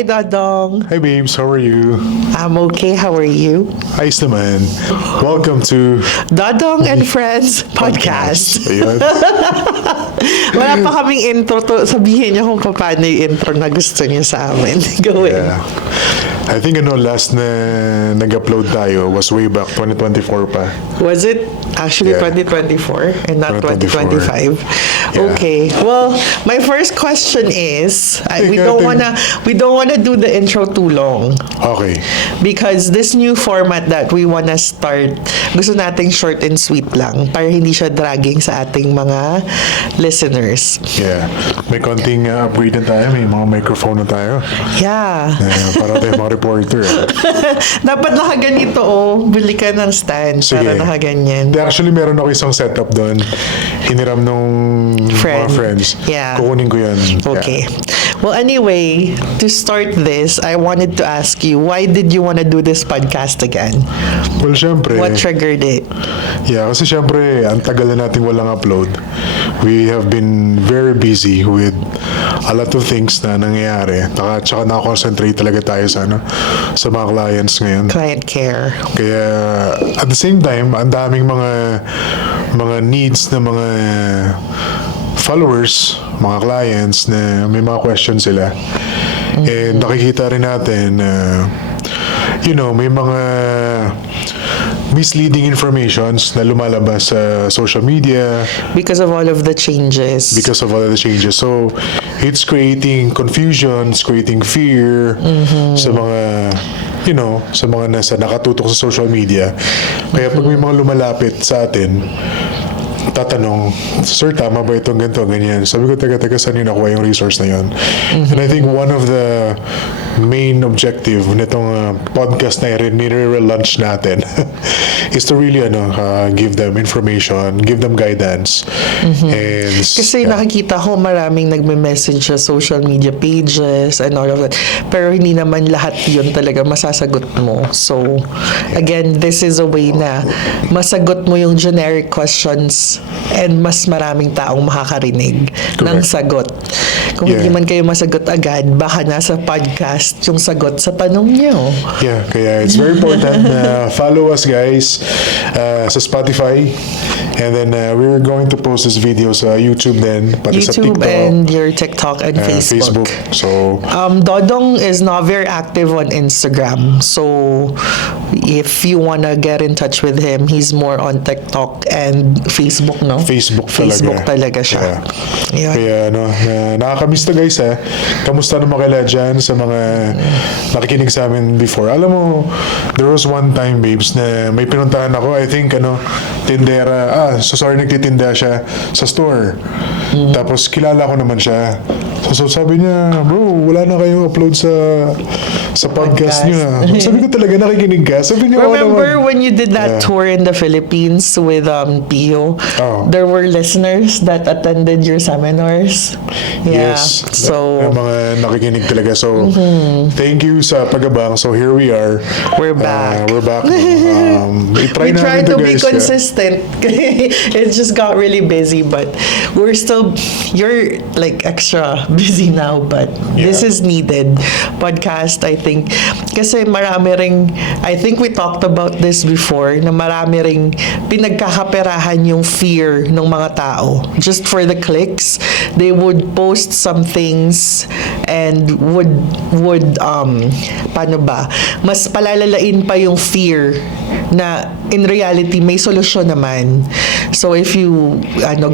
Hi, Dodong. Hi babes, how are you? I'm okay. How are you? Ayos naman. Welcome to Dodong and Friends Podcast. Ayun. Wala pa kaming intro to. Sabihin niyo kung paano yung intro na gusto niyo sa amin. Gawin. Yeah. I think last na nag-upload tayo was way back 2024 pa. Was it actually Yeah. 2024 and not 2024. 2025? Yeah. Okay. Well, my first question is we Ikaw, don't wanna do the intro too long Okay. because this new format that we wanna start, gusto nating short and sweet lang para hindi siya dragging sa ating mga listeners. Yeah. May konting upgrade na tayo. May mga microphone na tayo. Yeah. Para tayo mga reporter. Dapat nakaganito bili ka ng stand para nakaganyan. Actually, meron ako isang setup doon. Hiniram nung mga friends. Yeah. Kukunin ko yun. Okay. Well, anyway, to start this, I wanted to ask you, why did you want to do this podcast again? Well, syempre. What triggered it? Yeah, kasi syempre, ang tagal na nating walang upload. We have been very busy with a lot of things na nangyayari. Tsaka nakakonsentrate talaga tayo sa mga clients ngayon. Client care. Kaya, at the same time, ang daming mga needs na mga followers, mga clients na may mga questions sila. And nakikita rin natin may mga misleading informations na lumalabas sa social media Because of all of the changes. So, it's creating confusion, it's creating fear sa mga sa mga nasa nakatutok sa social media. Kaya pag may mga lumalapit sa atin, tatanong, sir, tama ba itong ganito, ganyan? Sabi ko, teka, saan yun nakuha yung resource na yun? And I think one of the main objective nitong podcast na nire-launch natin is to really give them information, give them guidance. And Kasi nakikita ko maraming nagme-message sa social media pages and all of that. Pero hindi naman lahat yun talaga masasagot mo. So, again, this is a way na masagot mo yung generic questions and mas maraming taong makakarinig ng sagot. Kung hindi man kayo masagot agad, baka nasa podcast yung sagot sa tanong nyo. Yeah, kaya it's very important na follow us guys sa Spotify, and then we're going to post this video sa YouTube din, pati sa YouTube TikTok and your TikTok and Facebook. So Dodong is not very active on Instagram. So if you wanna get in touch with him, he's more on TikTok and Facebook, no? Facebook talaga siya. Yeah. Kaya nakakamiss na guys Kamusta naman kaila dyan sa mga nakikinig sa amin before? Alam mo, there was one time babes na may pinuntahan ako, I think tindera, nagtitinda siya sa store. Tapos kilala ko naman siya. So sabi niya, bro, wala na kayong upload sa podcast niyo. Sabi ko talaga, nakikinig ka? Sabi niya, remember when you did that tour in the Philippines with Pio? There were listeners that attended your seminars. Yeah. Yes. So mga nakikinig talaga. So thank you sa pag-abang. So here we are. We're back. We're back. We try to be guys, consistent. It just got really busy, but you're like extra busy now, but this is needed. Podcast, I think. Kasi marami ring, I think we talked about this before, na marami ring pinagkakaperahan yung fear ng mga tao. Just for the clicks, they would post some things and would paano ba, mas palalalain pa yung fear na in reality may solusyon naman. So if you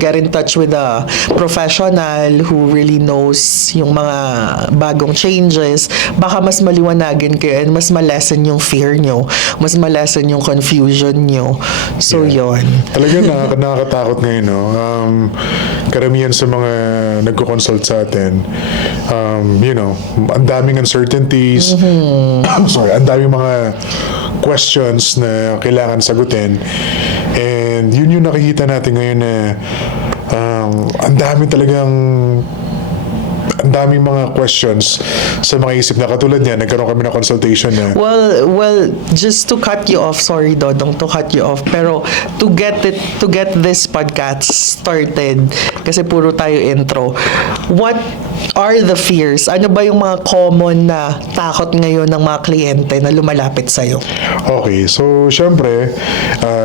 get in touch with a professional who really knows yung mga bagong changes, baka mas maliwanagin kayo and mas malesen yung fear nyo, mas malesen yung confusion nyo. So yun. Talaga nakakatakot ngayon, no? Karamihan sa mga nagko-consult sa atin, ang daming uncertainties, ang daming mga questions na kailangan sagutin. And yun yung nakikita natin ngayon na ang daming mga questions sa mga isip na katulad niya, nagkaroon kami ng consultation na Well, just to cut you off, sorry Dodong, to cut you off, pero to get this podcast started, kasi puro tayo intro, what are the fears? Ano ba yung mga common na takot ngayon ng mga kliyente na lumalapit sa'yo? okay, so syempre,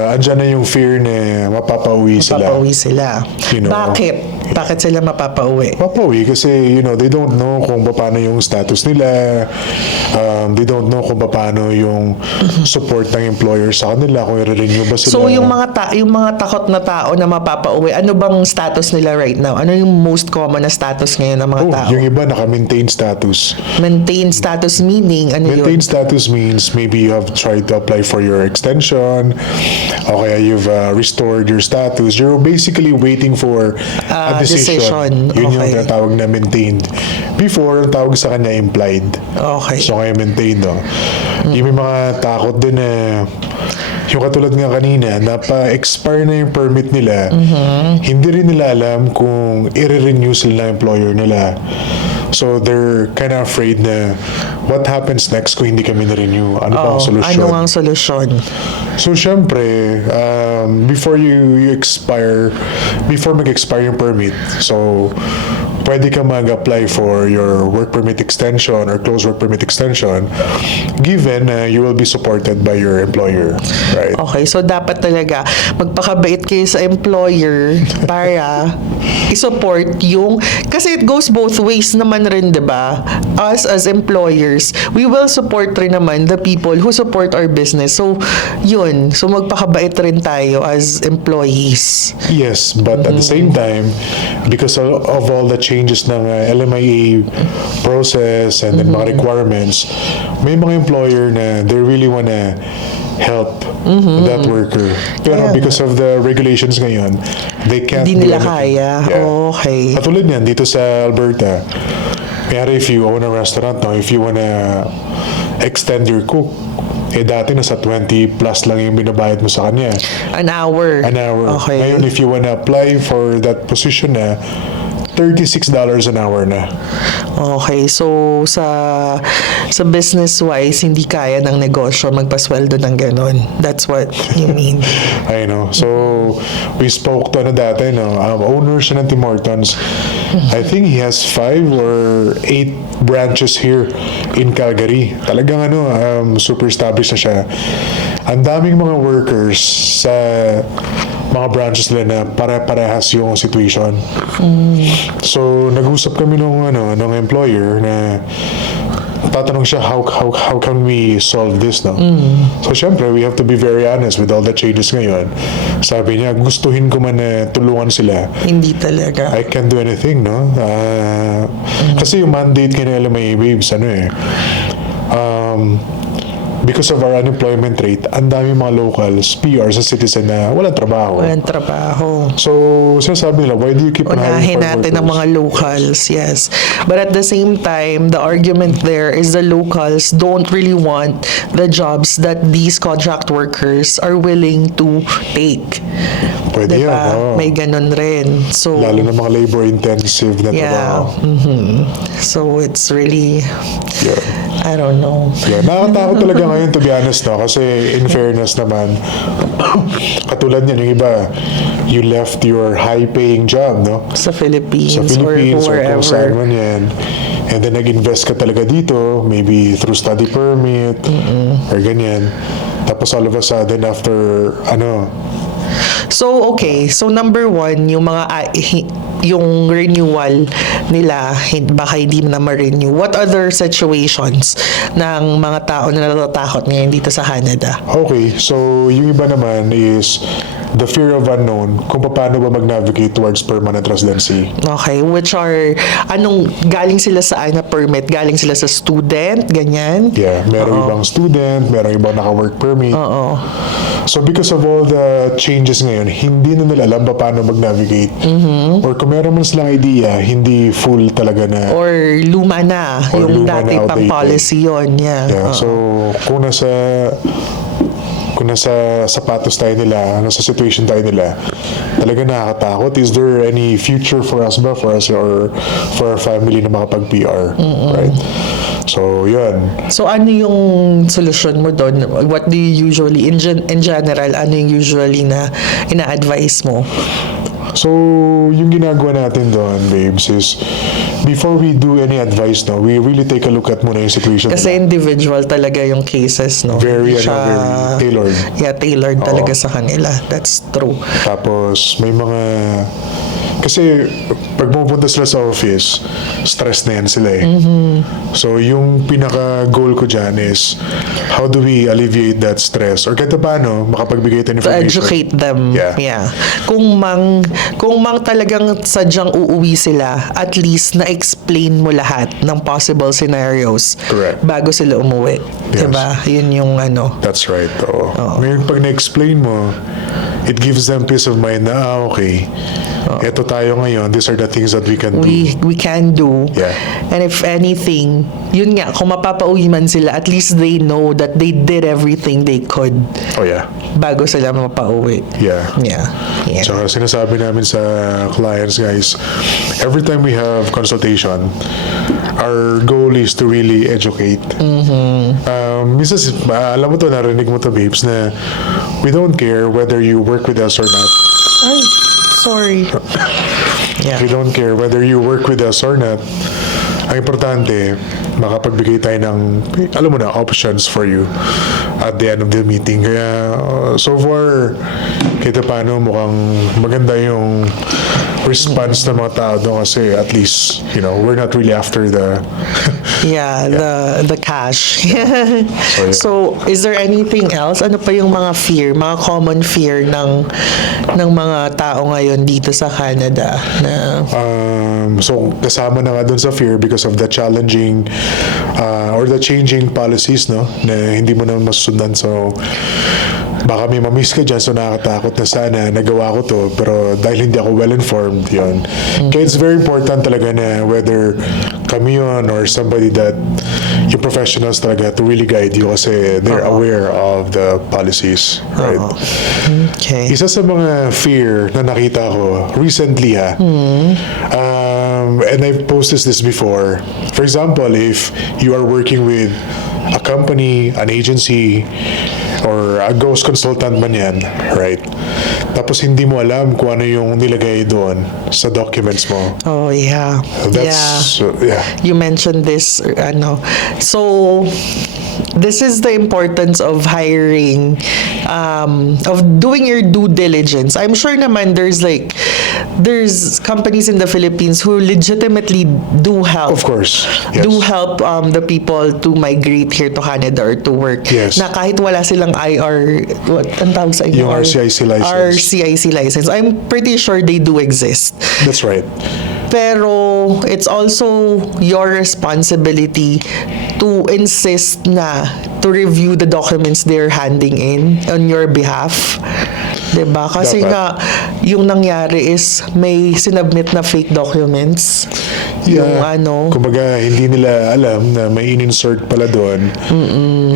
andyan na yung fear na mapapauwi sila. Papauwi sila. You know. Bakit? Bakit sila mapapauwi? Mapauwi kasi, they don't know kung paano yung status nila. They don't know kung paano yung support ng employer sa kanila, kung i-renew ba sila. So yung mga takot na tao na mapapauwi, ano bang status nila right now? Ano yung most common na status ngayon ng mga tao? Yung iba naka-maintain status. Maintain status meaning, ano yun? Maintain status means maybe you have tried to apply for your extension, o kaya you've restored your status. You're basically waiting for a decision. Yun yung Okay. tinatawag na maintained. Before, ang tawag sa kanya implied. Okay. So, kaya maintained, no? Yung may mga takot din na yung katulad nga kanina, napa-expire na yung permit nila, hindi rin nila alam kung i-renew sila ng employer nila. So, they're kind of afraid na what happens next kung hindi kami na-renew? Ano ba ang solusyon? Ano ang solusyon? So, syempre, before mag-expire yung permit, so, pwede ka mag-apply for your work permit extension or closed work permit extension given you will be supported by your employer, right? Okay, so dapat talaga magpakabait kayo sa employer para i-support yung, kasi it goes both ways naman rin, 'di ba? Us as employers, we will support rin naman the people who support our business. So, yun. So, magpakabait rin tayo as employees. Yes, but at the same time, because of all the changes ng LMIA process and then mga requirements, may mga employer na they really wanna help that worker. Pero Kaya because of the regulations ngayon, they can't Hindi do nila anything. kaya. Okay. Katulad niyan, dito sa Alberta, kaya if you own a restaurant, no, if you wanna extend your cook, dati nasa 20 plus lang yung binabayad mo sa kanya. An hour. An hour. Okay. Ngayon, if you wanna apply for that position na, $36 an hour na. Okay, so sa business-wise, hindi kaya ng negosyo magpasweldo ng ganon. That's what you mean. I know. So, we spoke to dati, no? Owner siya ng Tim Hortons. I think he has 5 or 8 branches here in Calgary. Talagang super established na siya. Ang daming mga workers sa mga branches nila na pare-parehas yung situation. So, nag-usap kami nung employer na tatanong siya, how can we solve this, no? So, syempre, we have to be very honest with all the changes ngayon. Sabi niya, gustuhin ko man na tulungan sila. Hindi talaga. I can't do anything, no? Kasi yung mandate kay LMA Babes, because of our unemployment rate, ang dami mga locals, PRs, sa citizen na walang trabaho. Walang trabaho. So, sinasabi nila, why do you keep on Unahin hiring natin ang mga locals, yes. But at the same time, the argument there is the locals don't really want the jobs that these contract workers are willing to take. Pwede Diba? yan, oo. May ganun rin. So, Lalo na mga labor-intensive na yeah. trabaho. So, it's really, Yeah. I don't know. Yeah, nakakatakot talaga ngayon, to be honest, no? Kasi in fairness naman, katulad niyan, yung iba, you left your high-paying job, no? Sa Philippines, Sa Philippines or or kung saan wherever. man yan. And then nag-invest ka talaga dito, maybe through study permit, or ganyan. Tapos all of a sudden, after, So, okay. So, number one, yung mga yung renewal nila, baka hindi na ma-renew. What other situations ng mga tao na natatakot ngayon dito sa Canada? Okay, so yung iba naman is the fear of unknown, kung paano ba mag-navigate towards permanent residency. Okay, which are, galing sila sa permit? Galing sila sa student? Ganyan? Yeah, merong ibang student, merong ibang naka-work permit. Oo. So because of all the changes ngayon, hindi na nila alam paano mag-navigate. Or kung meron man silang idea, hindi full talaga na. Or luma na. Or Yung luma dati na, pang outdated. policy yun. Yeah. Yeah, so kung nasa kung nasa sapatos tayo nila, nasa situation tayo nila, talaga nakakatakot. Is there any future for us ba? For us or for our family na makapag-PR? Right? So, yun. So, ano yung solusyon mo doon? What do you usually, in general, ano yung usually na ina-advise mo? So, yung ginagawa natin doon, babes, is before we do any advice, no, we really take a look at muna yung situation Kasi nila. individual talaga yung cases, no? Very, Hindi very tailored. Yeah, tailored talaga sa kanila. That's true. Tapos, may mga... Kasi, pag pupunta sila sa office, stress na yan sila eh. So, yung pinaka-goal ko dyan is, how do we alleviate that stress? Or kahit paano, makapagbigay tayo ng To information. educate them. Yeah. Kung mang talagang sadyang uuwi sila, at least na-explain mo lahat ng possible scenarios Correct. bago sila umuwi. Yes. Diba? Yun yung ano. That's right. Oo. Ngayon, pag na-explain mo, it gives them peace of mind na, okay, eto tayo ngayon, these are the things that we can do. We can do. Yeah. And if anything, yun nga, kung mapapauwi man sila, at least they know that they did everything they could Oh, yeah. bago sila mapauwi. Yeah. Yeah. Tsaka sinasabi namin sa clients, guys, every time we have consultation, our goal is to really educate. Minsan, alam mo to, narinig mo to, babes, na we don't care whether you work with us or not. Ay, sorry. Yeah. We don't care whether you work with us or not. Ang importante, makapagbigay tayo ng, alam mo na, options for you at the end of the meeting. Kaya, so far, kita paano mukhang maganda yung response ng mga tao doon kasi at least, you know, we're not really after the... Yeah, the cash. yeah. So, is there anything else? Ano pa yung mga mga common fear ng mga tao ngayon dito sa Canada na So, kasama na nga doon sa fear because of the challenging or the changing policies, no? Na hindi mo na masusundan. So, baka may mamiss ka dyan, so nakakatakot na sana nagawa ko to, pero dahil hindi ako well-informed, yun. Kaya it's very important talaga na whether kami yun or somebody that yung professionals talaga to really guide you kasi they're aware of the policies, right? okay. Isa sa mga fear na nakita ko recently and I've posted this before. For example, if you are working with a company, an agency, or a ghost consultant man yan, right? Tapos hindi mo alam kung ano yung nilagay doon sa documents mo. Oh, yeah. That's, yeah. You mentioned this, So, this is the importance of hiring, of doing your due diligence. I'm sure naman there's companies in the Philippines who legitimately do help. Of course. Yes. Do help the people to migrate here to Canada or to work. Yes. Na kahit wala silang what ang tawag sa inyo? Yung RCIC license. RCIC license. I'm pretty sure they do exist. That's right. Pero it's also your responsibility to insist to review the documents they're handing in on your behalf. 'Di ba? Kasi Dapat. nga yung nangyari is may sinubmit na fake documents. Kumbaga, hindi nila alam na may in-insert pala doon.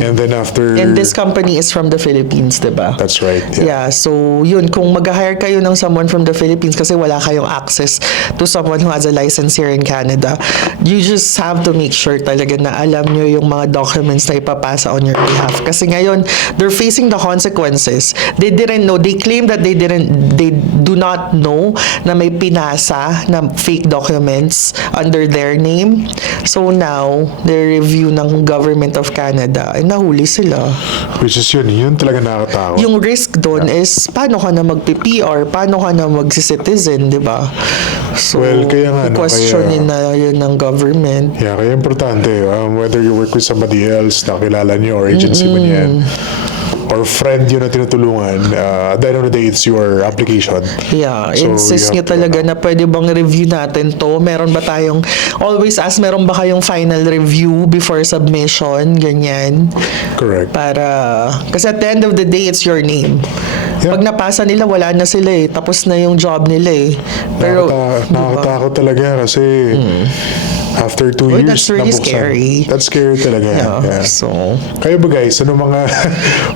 And then after... And this company is from the Philippines, 'di ba? That's right. Yeah, so yun, kung mag-hire kayo ng someone from the Philippines kasi wala kayong access to someone who has a license here in Canada, you just have to make sure talaga na alam nyo yung mga documents na ipapasa on your behalf. Kasi ngayon, they're facing the consequences. They didn't know, they claim that they do not know na may pinasa na fake documents under their name. So now, the review ng government of Canada, ay nahuli sila. Which is yun talaga nakakatakot. Yung risk doon is paano ka na mag-PR, paano ka na mag-citizen, di ba? So, Well, kaya nga, questionin na yun ng government. Yeah, kaya importante, whether you work with somebody else na kilala nyo or agency man yan, or friend yun na tinutulungan, at the end of the day, it's your application. Yeah, So, insist you nyo have to, talaga na pwede bang review natin to? Meron ba tayong, always ask, meron ba kayong final review before submission? Ganyan. Correct. Kasi at the end of the day, it's your name. Yeah. Pag napasa nila, wala na sila eh. Tapos na yung job nila eh. Pero, Nakakatakot talaga kasi After 2 Uy, years, that's really nabuksan. scary. That's scary talaga. Yeah. Yeah. So, Kayo ba guys, ano mga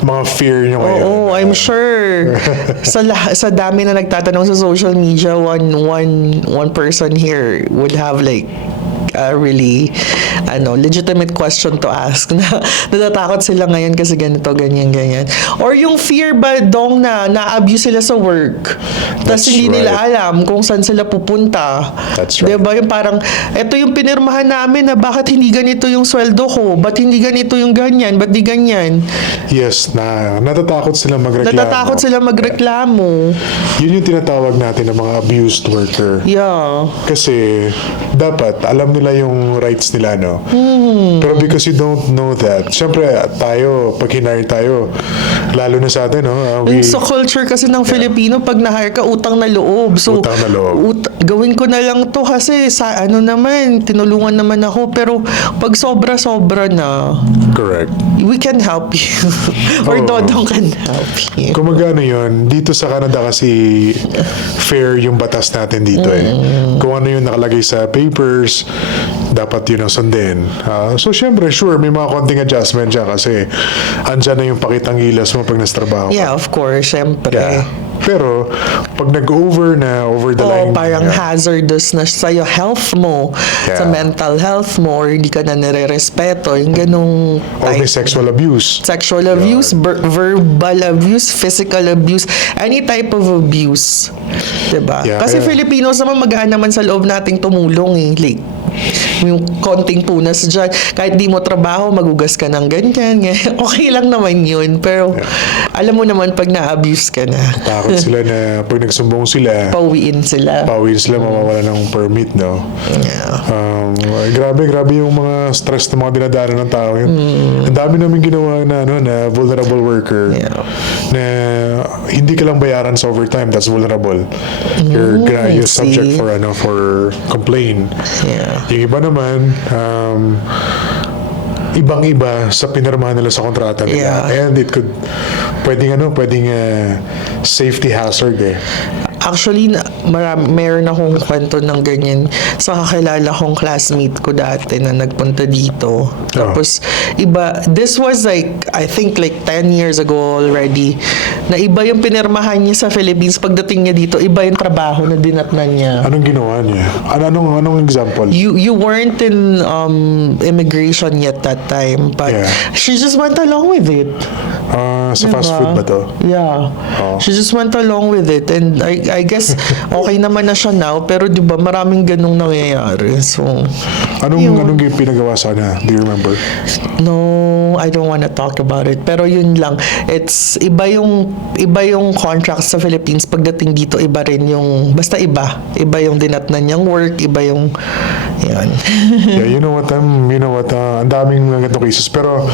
mga fear nyo ngayon? oo, I'm sure sa dami na nagtatanong sa social media, one person here would have like a really legitimate question to ask na natatakot sila ngayon kasi ganito, ganyan. Or yung fear ba dong na-abuse sila sa work. Tapos That's hindi nila right. alam kung saan sila pupunta. That's right. Diba? Yung parang, eto yung pinirmahan namin na bakit hindi ganito yung sweldo ko? Ba't hindi ganito yung ganyan? Ba't di ganyan? Yes, natatakot sila magreklamo. Natatakot sila magreklamo. Yun yung tinatawag natin ng mga abused worker. Yeah. Kasi dapat alam nila yung rights nila, no? Pero because you don't know that, syempre tayo, pag hinire tayo, lalo na sa atin, no? Yung sa culture kasi ng Filipino, pag na-hire ka, utang na loob. So, Utang na loob. gawin ko na lang to kasi sa naman, tinulungan naman ako. Pero pag sobra-sobra na, Correct. we can help you. Or Oo. Dodong can help you. Kung magano yun, dito sa Canada kasi fair yung batas natin dito eh. Kung ano yung nakalagay sa papers, dapat yun ang sundin. So syempre, sure, may mga konting adjustment dyan kasi andyan na yung pakitang gilas mo pag nastrabaho ka. Yeah, of course, syempre. Yeah. Pero, pag nag-over na, over the line. Parang yeah. hazardous na sa'yo health mo, Yeah. sa mental health mo, or hindi ka na nire-respeto, yung ganong Or may type. sexual abuse. Sexual abuse, verbal abuse, physical abuse, any type of abuse. Diba? Yeah, Kasi kaya- Filipinos naman magaan naman sa loob nating tumulong eh. Like, yung konting punas dyan, kahit di mo trabaho, magugas ka ng ganyan. Okay lang naman yun. Pero, alam mo naman pag na-abuse ka na, Takot sila na pag nagsumbong sila, pauwiin sila. pawin sila mawawala ng permit, no? Yeah. Grabe yung mga stress na mga dinadaanan ng tao. Ang dami namin ginawa na vulnerable worker. Yeah. Na hindi ka lang bayaran sa overtime, that's vulnerable. You're subject see? for complaint. Yeah. Yung iba naman, ibang-iba sa pinirmahan nila sa kontrata nila. Yeah. And it could, pwedeng safety hazard eh. Actually, meron akong kwento ng ganyan sa kakilala kong classmate ko dati na nagpunta dito. Tapos, this was like, I think like 10 years ago already, na iba yung pinirmahan niya sa Philippines. Pagdating niya dito, iba yung trabaho na dinatnan niya. Anong ginawa niya? Anong example? You weren't in immigration yet that time, but Yeah. she just went along with it. Sa fast food ba to? Yeah. Oh. She just went along with it. And I guess, okay naman na siya now. Pero di ba maraming ganong nangyayari. So, Anong pinagawa sana? Do you remember? no, I don't wanna talk about it. Pero yun lang. It's, iba yung contract sa Philippines. Pagdating dito, iba rin yung, basta iba. Iba yung dinatnan niyang work. Iba yung, yan. Yeah, you know what? Ang daming mga ganitong cases. Pero,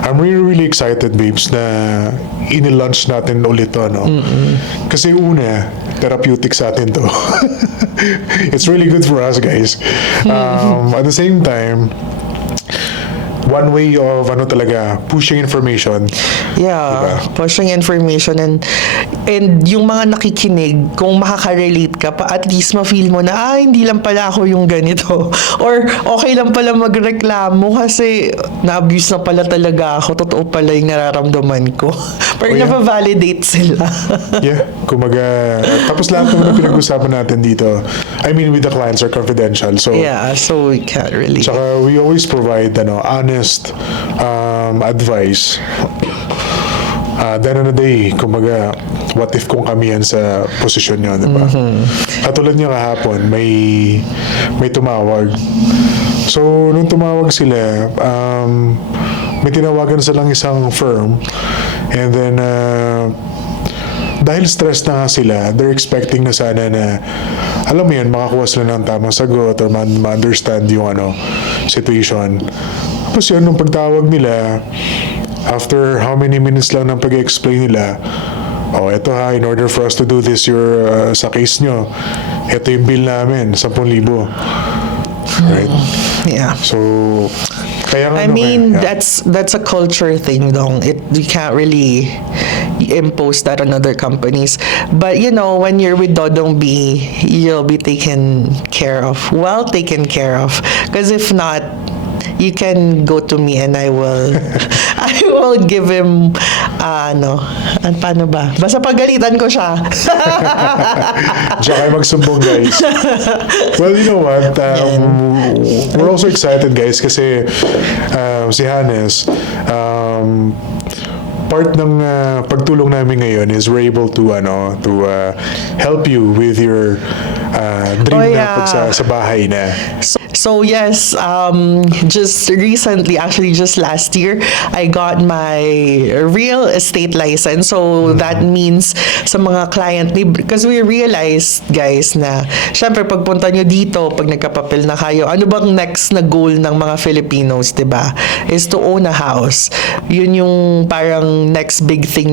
I'm really excited, babes, na ini-launch natin ulit to, no? Kasi una, therapeutic sa atin to. It's really good for us, guys. At the same time, one way of pushing information. Yeah, pushing information and yung mga nakikinig, kung makaka-relate ka pa, at least ma-feel mo na, hindi lang pala ako yung ganito. Or okay lang pala magreklamo kasi na-abuse na pala talaga ako. Totoo pala yung nararamdaman ko. Pero yeah. na-validate sila. Yeah, kumaga. Tapos lahat naman na pinag-usapan natin dito, I mean, with the clients are confidential. So, Yeah, so we can't really. tsaka we always provide honest advice. At the end of the day, kumaga, what if kung kami yan sa posisyon nyo, di ba? Katulad niya kahapon, may tumawag. So, nung tumawag sila, may tinawagan silang isang firm. And then, dahil stressed na nga sila, they're expecting na sana na, alam mo yun, makakuha sila ng tamang sagot or ma-understand yung situation. Tapos yun, nung pagtawag nila, after how many minutes lang ng pag-explain nila, eto ha, in order for us to do this sa case nyo, eto yung bill namin, 10,000. Right? Yeah. So, kaya nga I mean, yeah. that's a culture thing dong. You can't really impose that on other companies. But when you're with Dodong B, you'll be taken care of. Well taken care of. Because if not, you can go to me and I will I will give him paano ba? Basta pagalitan ko siya. Diyan kayo magsumbong, guys. Well, you know what? We're also excited, guys, kasi si Hannes, part ng pagtulong namin ngayon is we're able to help you with your dream na sa bahay na. So yes, just recently, actually just last year, I got my real estate license. So that means sa mga client, because we realized, guys, na syempre pagpunta nyo dito, pag nagkapapel na kayo, ano bang next na goal ng mga Filipinos, diba? Is to own a house. Yun yung parang next big thing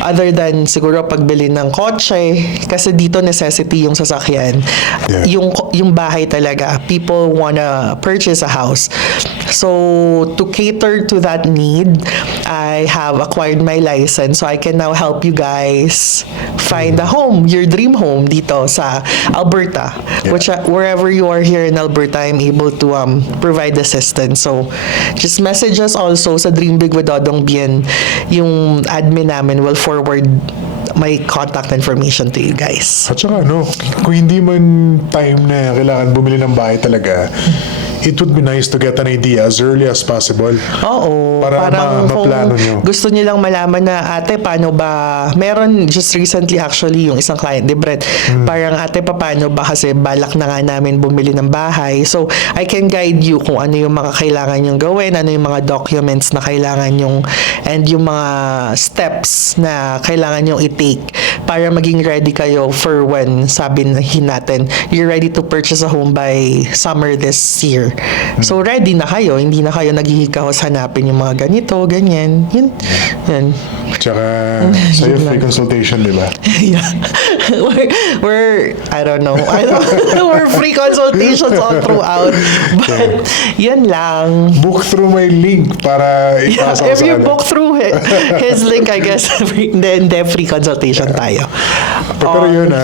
other than siguro pagbili ng kotse, kasi dito necessity yung sasakyan. Yeah. Yung bahay talaga. People wanna purchase a house. So to cater to that need, I have acquired my license, so I can now help you guys find a home, your dream home dito sa Alberta. Yeah. Which wherever you are here in Alberta, I'm able to provide assistance. So just message us also sa Dream Big with Dodong Bien. Yung admin namin will forward my contact information to you guys. At saka kung hindi man time na kailangan bumili ng bahay talaga, it would be nice to get an idea as early as possible. Oo. Para parang maplano kung nyo. gusto nyo lang malaman na, ate, paano ba, meron just recently actually yung isang client, di Brett, parang ate, paano ba, kasi balak na nga namin bumili ng bahay. So, I can guide you kung ano yung mga kailangan yung gawin, ano yung mga documents na kailangan yung, and yung mga steps na kailangan yung i-take para maging ready kayo for when sabihin natin, you're ready to purchase a home by summer this year. So, ready na kayo. Hindi na kayo naghihikahos hanapin yung mga ganito, ganyan. Yun. Tsaka, sa'yo free consultation, di ba? Yeah. We're I don't know. We're free consultations all throughout. But, yun lang. Book through my link para ipasa ko If sa you kanila. book through his link, I guess, then free consultation tayo. Pero yun,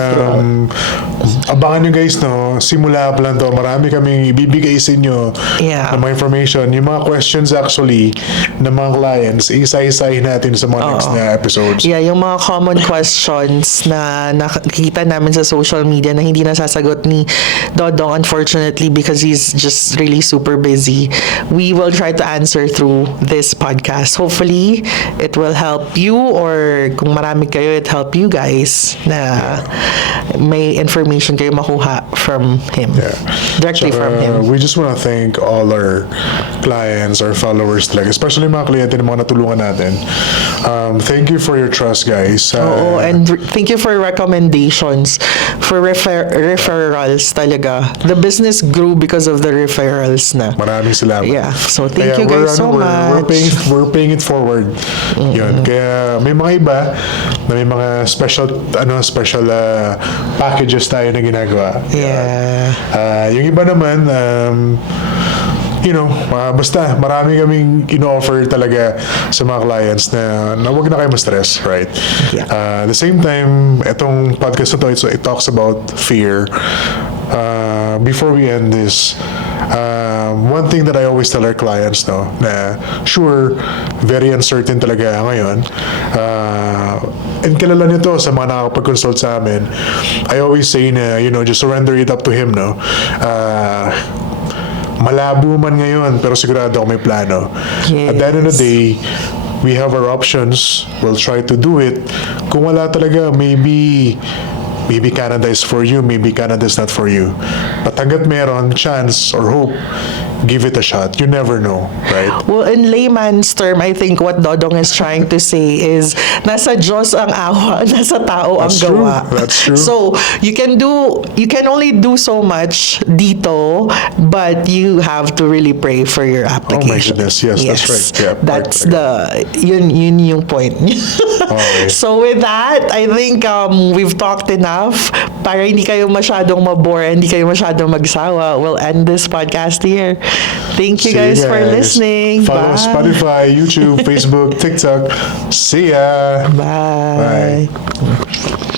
abangan nyo guys, simula pa lang to. Marami kaming ibibigay sa inyo Yeah. ng mga information. Yung mga questions actually ng mga clients, isa-isahin natin sa mga next na episodes. Yeah, yung mga common questions na nakikita namin sa social media na hindi nasasagot ni Dodong, unfortunately, because he's just really super busy. We will try to answer through this podcast. Hopefully, it will help you, or kung marami kayo, it help you guys na may information kayo makuha from him. Yeah. Directly Tsaka, from him. we just want to thank all our clients, our followers, talaga, especially mga kliyente na mga natulungan natin. Thank you for your trust, guys. Oo, and thank you for recommendations, for referrals talaga. The business grew because of the referrals na. Maraming salamat. Yeah. So, thank Kaya you guys so much. We're paying it forward. Yun. Kaya may mga iba na may mga special packages tayo na ginagawa. Yeah. Yung iba naman, basta marami kaming ino-offer talaga sa mga clients na wag na kayo ma-stress, right? Yeah. At the same time, itong podcast na to, it talks about fear. Before we end this, one thing that I always tell our clients, na sure, very uncertain talaga ngayon. And kilala nito sa mga nakakapag-consult sa amin. I always say na, just surrender it up to him, malabo man ngayon, pero sigurado ako may plano. Yes. At the end of the day, we have our options. We'll try to do it. Kung wala talaga, maybe Canada is for you, maybe Canada is not for you. But hanggat meron chance or hope, give it a shot. You never know, right? Well, in layman's term, I think what Dodong is trying to say is nasa Diyos ang awa, nasa tao ang That's true. gawa. That's true. So, you can only do so much dito, but you have to really pray for your application. goodness. Yes, that's right. Yeah, That's right. yun yung point. Okay. So with that, I think we've talked enough para hindi kayo masyadong mabore, hindi kayo masyadong magsawa. We'll end this podcast here. Thank you See guys for listening. Follow us Bye. Spotify, YouTube, Facebook, TikTok. See ya. Bye. Bye.